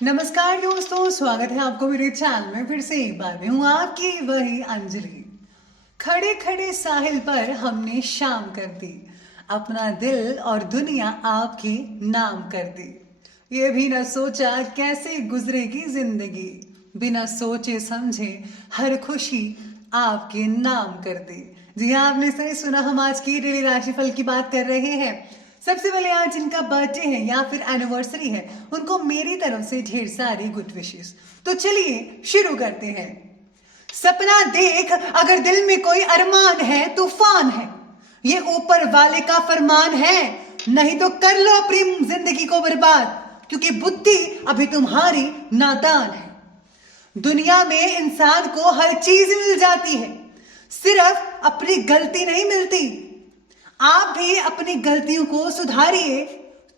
नमस्कार दोस्तों, स्वागत है आपको मेरे चैनल में। फिर से एक बार मैं हूँ आपकी वही अंजलि। खड़े खड़े साहिल पर हमने शाम कर दी, अपना दिल और दुनिया आपके नाम कर दी। ये भी न सोचा कैसे गुजरेगी जिंदगी, बिना सोचे समझे हर खुशी आपके नाम कर दी। जी हाँ, आपने सही सुना। हम आज की डेली राशिफल की बात कर रहे हैं। सबसे पहले आज जिनका बर्थडे है या फिर एनिवर्सरी है, उनको मेरी तरफ से ढेर सारी गुड विशेस। तो चलिए शुरू करते हैं। सपना देख, अगर दिल में कोई अरमान है, तूफान है, ये ऊपर वाले का फरमान है। नहीं तो कर लो अपनी जिंदगी को बर्बाद, क्योंकि बुद्धि अभी तुम्हारी नादान है। दुनिया में इंसान को हर चीज मिल जाती है, सिर्फ अपनी गलती नहीं मिलती। आप भी अपनी गलतियों को सुधारिए,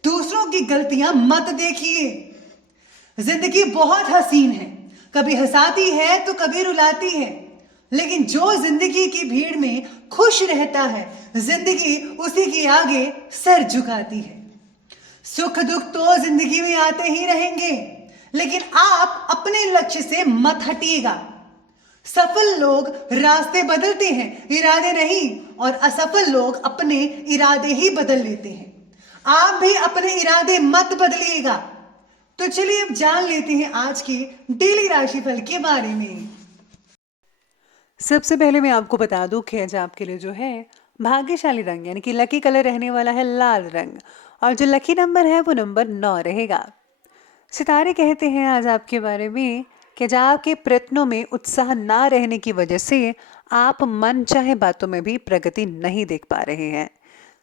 दूसरों की गलतियां मत देखिए। जिंदगी बहुत हसीन है, कभी हंसाती है तो कभी रुलाती है, लेकिन जो जिंदगी की भीड़ में खुश रहता है, जिंदगी उसी के आगे सर झुकाती है। सुख दुख तो जिंदगी में आते ही रहेंगे, लेकिन आप अपने लक्ष्य से मत हटिएगा। सफल लोग रास्ते बदलते हैं, इरादे नहीं, और असफल लोग अपने इरादे ही बदल लेते हैं। आप भी अपने इरादे मत बदलिएगा। तो चलिए अब जान लेते हैं आज की डेली राशिफल के बारे में। सबसे पहले मैं आपको बता दूं कि आज आपके लिए जो है भाग्यशाली रंग यानी कि लकी कलर रहने वाला है लाल रंग, और जो लकी नंबर है वो नंबर 9 रहेगा। सितारे कहते हैं आज आपके बारे में कि जब आपके प्रयत्नों में उत्साह ना रहने की वजह से आप मन चाहे बातों में भी प्रगति नहीं देख पा रहे हैं।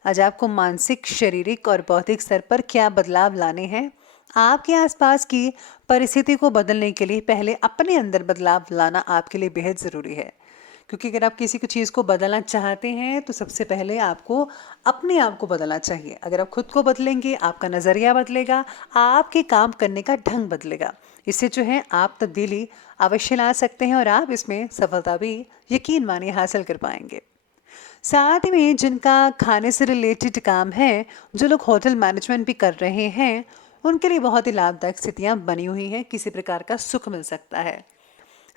आज आपको मानसिक, शारीरिक और बौद्धिक स्तर पर क्या बदलाव लाने हैं, आपके आसपास की परिस्थिति को बदलने के लिए पहले अपने अंदर बदलाव लाना आपके लिए बेहद ज़रूरी है। क्योंकि अगर आप किसी को चीज़ को बदलना चाहते हैं तो सबसे पहले आपको अपने आप को बदलना चाहिए। अगर आप खुद को बदलेंगे, आपका नज़रिया बदलेगा, आपके काम करने का ढंग बदलेगा। इससे जो है आप तब्दीली अवश्य ला सकते हैं और आप इसमें सफलता भी यकीन मानिए हासिल कर पाएंगे। साथ ही में जिनका खाने से रिलेटेड काम है, जो लोग होटल मैनेजमेंट भी कर रहे हैं, उनके लिए बहुत ही लाभदायक स्थितियाँ बनी हुई हैं। किसी प्रकार का सुख मिल सकता है।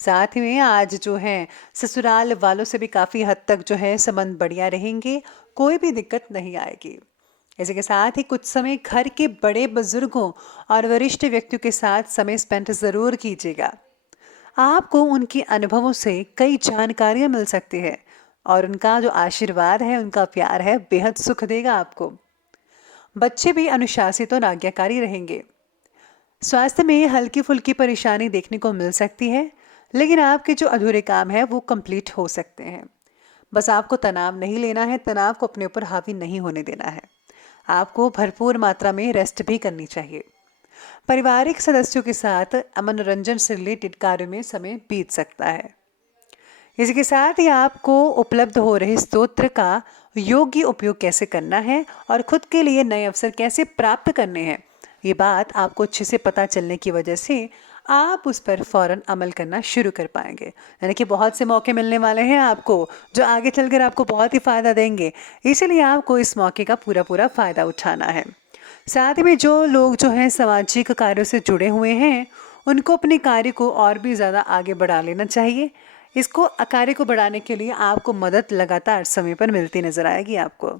साथ ही में आज जो है ससुराल वालों से भी काफ़ी हद तक जो है संबंध बढ़िया रहेंगे, कोई भी दिक्कत नहीं आएगी। इसी के साथ ही कुछ समय घर के बड़े बुजुर्गों और वरिष्ठ व्यक्तियों के साथ समय स्पेंड ज़रूर कीजिएगा। आपको उनके अनुभवों से कई जानकारियाँ मिल सकती है, और उनका जो आशीर्वाद है, उनका प्यार है, बेहद सुख देगा आपको। बच्चे भी अनुशासित और आज्ञाकारी रहेंगे। स्वास्थ्य में हल्की फुल्की परेशानी देखने को मिल सकती है, लेकिन आपके जो अधूरे काम है वो कंप्लीट हो सकते हैं। बस आपको तनाव नहीं लेना है, तनाव को अपने ऊपर हावी नहीं होने देना है। आपको भरपूर मात्रा में रेस्ट भी करनी चाहिए। पारिवारिक सदस्यों के साथ मनोरंजन से रिलेटेड कार्यों में समय बीत सकता है। इसी के साथ ही आपको उपलब्ध हो रहे स्तोत्र का योग्य उपयोग कैसे करना है और खुद के लिए नए अवसर कैसे प्राप्त करने हैं, ये बात आपको अच्छे से पता चलने की वजह से आप उस पर फौरन अमल करना शुरू कर पाएंगे। यानी कि बहुत से मौके मिलने वाले हैं आपको, जो आगे चलकर आपको बहुत ही फ़ायदा देंगे। इसीलिए आपको इस मौके का पूरा पूरा फ़ायदा उठाना है। साथ ही में जो लोग जो हैं सामाजिक कार्यों से जुड़े हुए हैं, उनको अपने कार्य को और भी ज़्यादा आगे बढ़ा लेना चाहिए। इसको कार्य को बढ़ाने के लिए आपको मदद लगातार समय पर मिलती नज़र आएगी आपको।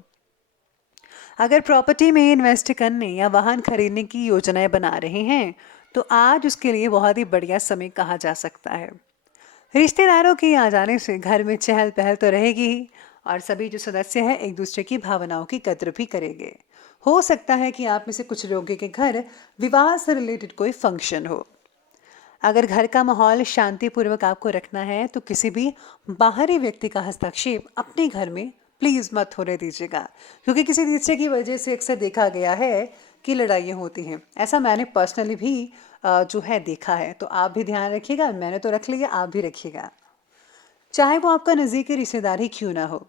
अगर प्रॉपर्टी में इन्वेस्ट करने या वाहन खरीदने की योजनाएं बना रहे हैं, तो आज उसके लिए बहुत ही बढ़िया समय कहा जा सकता है। रिश्तेदारों के आ जाने से घर में चहल पहल तो रहेगी ही, और सभी जो सदस्य हैं एक दूसरे की भावनाओं की कद्र भी करेंगे। हो सकता है कि आप में से कुछ लोगों के घर विवाह से रिलेटेड कोई फंक्शन हो। अगर घर का माहौल शांतिपूर्वक आपको रखना है, तो किसी भी बाहरी व्यक्ति का हस्तक्षेप अपने घर में प्लीज़ मत होने दीजिएगा, क्योंकि किसी तीसरे की वजह से अक्सर देखा गया है कि लड़ाइयाँ होती हैं। ऐसा मैंने पर्सनली भी जो है देखा है। तो आप भी ध्यान रखिएगा। मैंने तो रख लिया, आप भी रखिएगा। चाहे वो आपका नज़दीकी रिश्तेदार ही क्यों ना हो।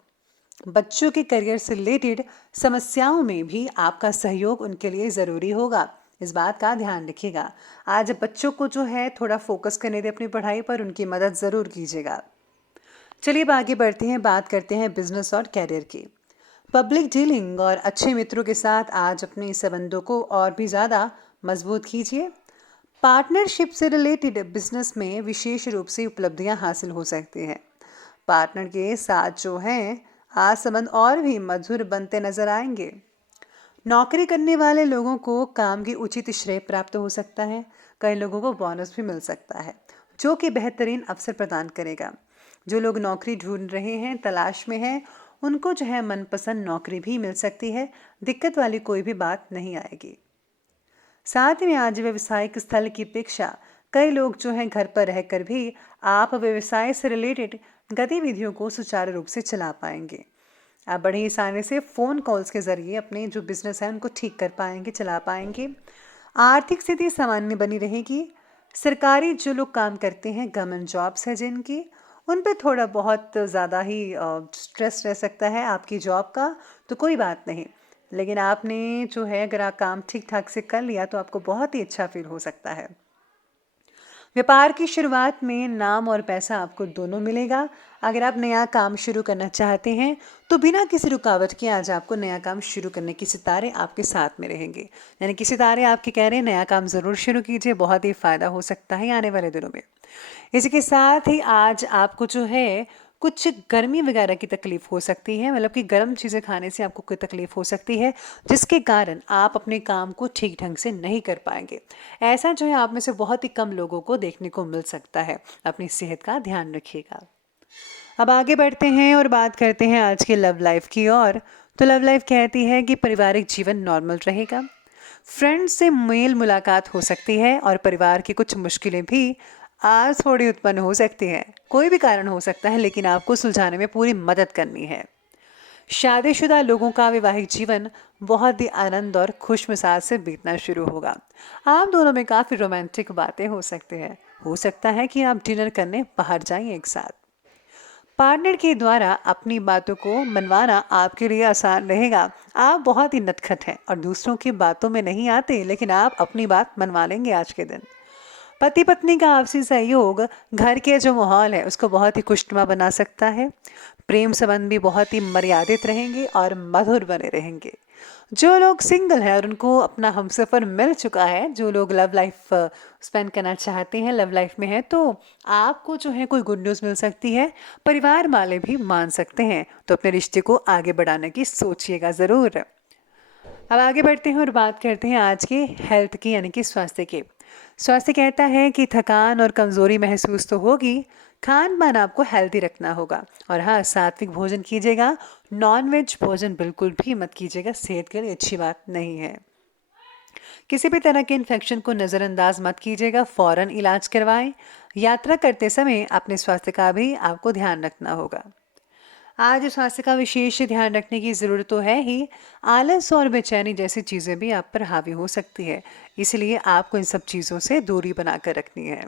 बच्चों के करियर से रिलेटेड समस्याओं में भी आपका सहयोग उनके लिए ज़रूरी होगा। इस बात का ध्यान रखिएगा। आज बच्चों को जो है थोड़ा फोकस करने दें अपनी पढ़ाई पर, उनकी मदद ज़रूर कीजिएगा। चलिए अब आगे बढ़ते हैं, बात करते हैं बिजनेस और कैरियर की। पब्लिक डीलिंग और अच्छे मित्रों के साथ आज अपने संबंधों को और भी ज़्यादा मजबूत कीजिए। पार्टनरशिप से रिलेटेड बिजनेस में विशेष रूप से उपलब्धियां हासिल हो सकती हैं। पार्टनर के साथ जो है आज संबंध और भी मधुर बनते नजर आएंगे। नौकरी करने वाले लोगों को काम की उचित श्रेय प्राप्त हो सकता है। कई लोगों को बोनस भी मिल सकता है जो कि बेहतरीन अवसर प्रदान करेगा। जो लोग नौकरी ढूंढ रहे हैं, तलाश में हैं, उनको जो है मनपसंद नौकरी भी मिल सकती है। दिक्कत वाली कोई भी बात नहीं आएगी। साथ में आज व्यवसायिक स्थल की अपेक्षा कई लोग जो हैं घर पर रहकर भी आप व्यवसाय से रिलेटेड गतिविधियों को सुचारू रूप से चला पाएंगे। आप बड़ी आसानी से फ़ोन कॉल्स के ज़रिए अपने जो बिजनेस है उनको ठीक कर पाएंगे, चला पाएंगे। आर्थिक स्थिति सामान्य बनी रहेगी। सरकारी जो लोग काम करते हैं, गवर्नमेंट जॉब्स है जिनकी, उन पे थोड़ा बहुत ज़्यादा ही स्ट्रेस रह सकता है आपकी जॉब का, तो कोई बात नहीं। लेकिन आपने जो है अगर आप काम ठीक ठाक से कर लिया तो आपको बहुत ही अच्छा फील हो सकता है। व्यापार की शुरुआत में नाम और पैसा आपको दोनों मिलेगा। अगर आप नया काम शुरू करना चाहते हैं तो बिना किसी रुकावट के आज आपको नया काम शुरू करने की सितारे आपके साथ में रहेंगे। यानी कि सितारे आपके कह रहे हैं नया काम ज़रूर शुरू कीजिए, बहुत ही फ़ायदा हो सकता है आने वाले दिनों में। इसी के साथ ही आज आपको जो है कुछ गर्मी वगैरह की तकलीफ हो सकती है, मतलब कि गर्म चीज़ें खाने से आपको कोई तकलीफ हो सकती है जिसके कारण आप अपने काम को ठीक ढंग से नहीं कर पाएंगे। ऐसा जो है आप में से बहुत ही कम लोगों को देखने को मिल सकता है। अपनी सेहत का ध्यान रखिएगा। अब आगे बढ़ते हैं और बात करते हैं आज के लव लाइफ की ओर। तो लव लाइफ कहती है कि पारिवारिक जीवन नॉर्मल रहेगा। फ्रेंड्स से मेल मुलाकात हो सकती है और परिवार की कुछ मुश्किलें भी आज थोड़ी उत्पन्न हो सकती हैं। कोई भी कारण हो सकता है लेकिन आपको सुलझाने में पूरी मदद करनी है। शादीशुदा लोगों का वैवाहिक जीवन बहुत ही आनंद और खुश मिजाज से बीतना शुरू होगा। आप दोनों में काफ़ी रोमांटिक बातें हो सकती हैं। हो सकता है कि आप डिनर करने बाहर जाएं एक साथ। पार्टनर के द्वारा अपनी बातों को मनवाना आपके लिए आसान रहेगा। आप बहुत ही नटखट हैं और दूसरों की बातों में नहीं आते, लेकिन आप अपनी बात मनवा लेंगे आज के दिन। पति पत्नी का आपसी सहयोग घर के जो माहौल है उसको बहुत ही खुशनुमा बना सकता है। प्रेम संबंध भी बहुत ही मर्यादित रहेंगे और मधुर बने रहेंगे। जो लोग सिंगल हैं और उनको अपना हमसफ़र मिल चुका है, जो लोग लव लाइफ स्पेंड करना चाहते हैं, लव लाइफ में है, तो आपको जो है कोई गुड न्यूज़ मिल सकती है। परिवार वाले भी मान सकते हैं, तो अपने रिश्ते को आगे बढ़ाने की सोचिएगा ज़रूर। अब आगे बढ़ते हैं और बात करते हैं आज के हेल्थ की, यानी कि स्वास्थ्य की। स्वास्थ्य कहता है कि थकान और कमज़ोरी महसूस तो होगी। खान पान आपको हेल्दी रखना होगा और हाँ, सात्विक भोजन कीजिएगा। नॉन वेज भोजन बिल्कुल भी मत कीजिएगा, सेहत के लिए अच्छी बात नहीं है। किसी भी तरह के इन्फेक्शन को नज़रअंदाज मत कीजिएगा, फ़ौरन इलाज करवाएं। यात्रा करते समय अपने स्वास्थ्य का भी आपको ध्यान रखना होगा। आज स्वास्थ्य का विशेष ध्यान रखने की ज़रूरत तो है ही। आलस और बेचैनी जैसी चीज़ें भी आप पर हावी हो सकती है, इसलिए आपको इन सब चीज़ों से दूरी बनाकर रखनी है।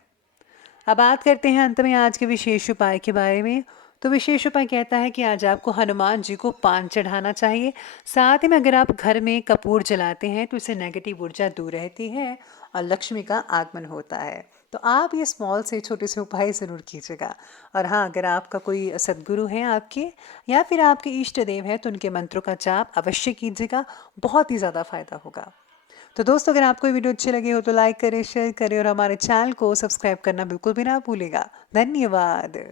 अब बात करते हैं अंत में आज के विशेष उपाय के बारे में। तो विशेष उपाय कहता है कि आज आपको हनुमान जी को पान चढ़ाना चाहिए। साथ ही में अगर आप घर में कपूर जलाते हैं तो इससे नेगेटिव ऊर्जा दूर रहती है और लक्ष्मी का आगमन होता है। तो आप ये स्मॉल से छोटे से उपाय ज़रूर कीजिएगा। और हाँ, अगर आपका कोई सदगुरु है आपके या फिर आपके इष्ट देव हैं तो उनके मंत्रों का जाप अवश्य कीजिएगा, बहुत ही ज़्यादा फायदा होगा। तो दोस्तों, अगर आपको ये वीडियो अच्छी लगी हो तो लाइक करें, शेयर करें और हमारे चैनल को सब्सक्राइब करना बिल्कुल भी ना भूलिएगा। धन्यवाद।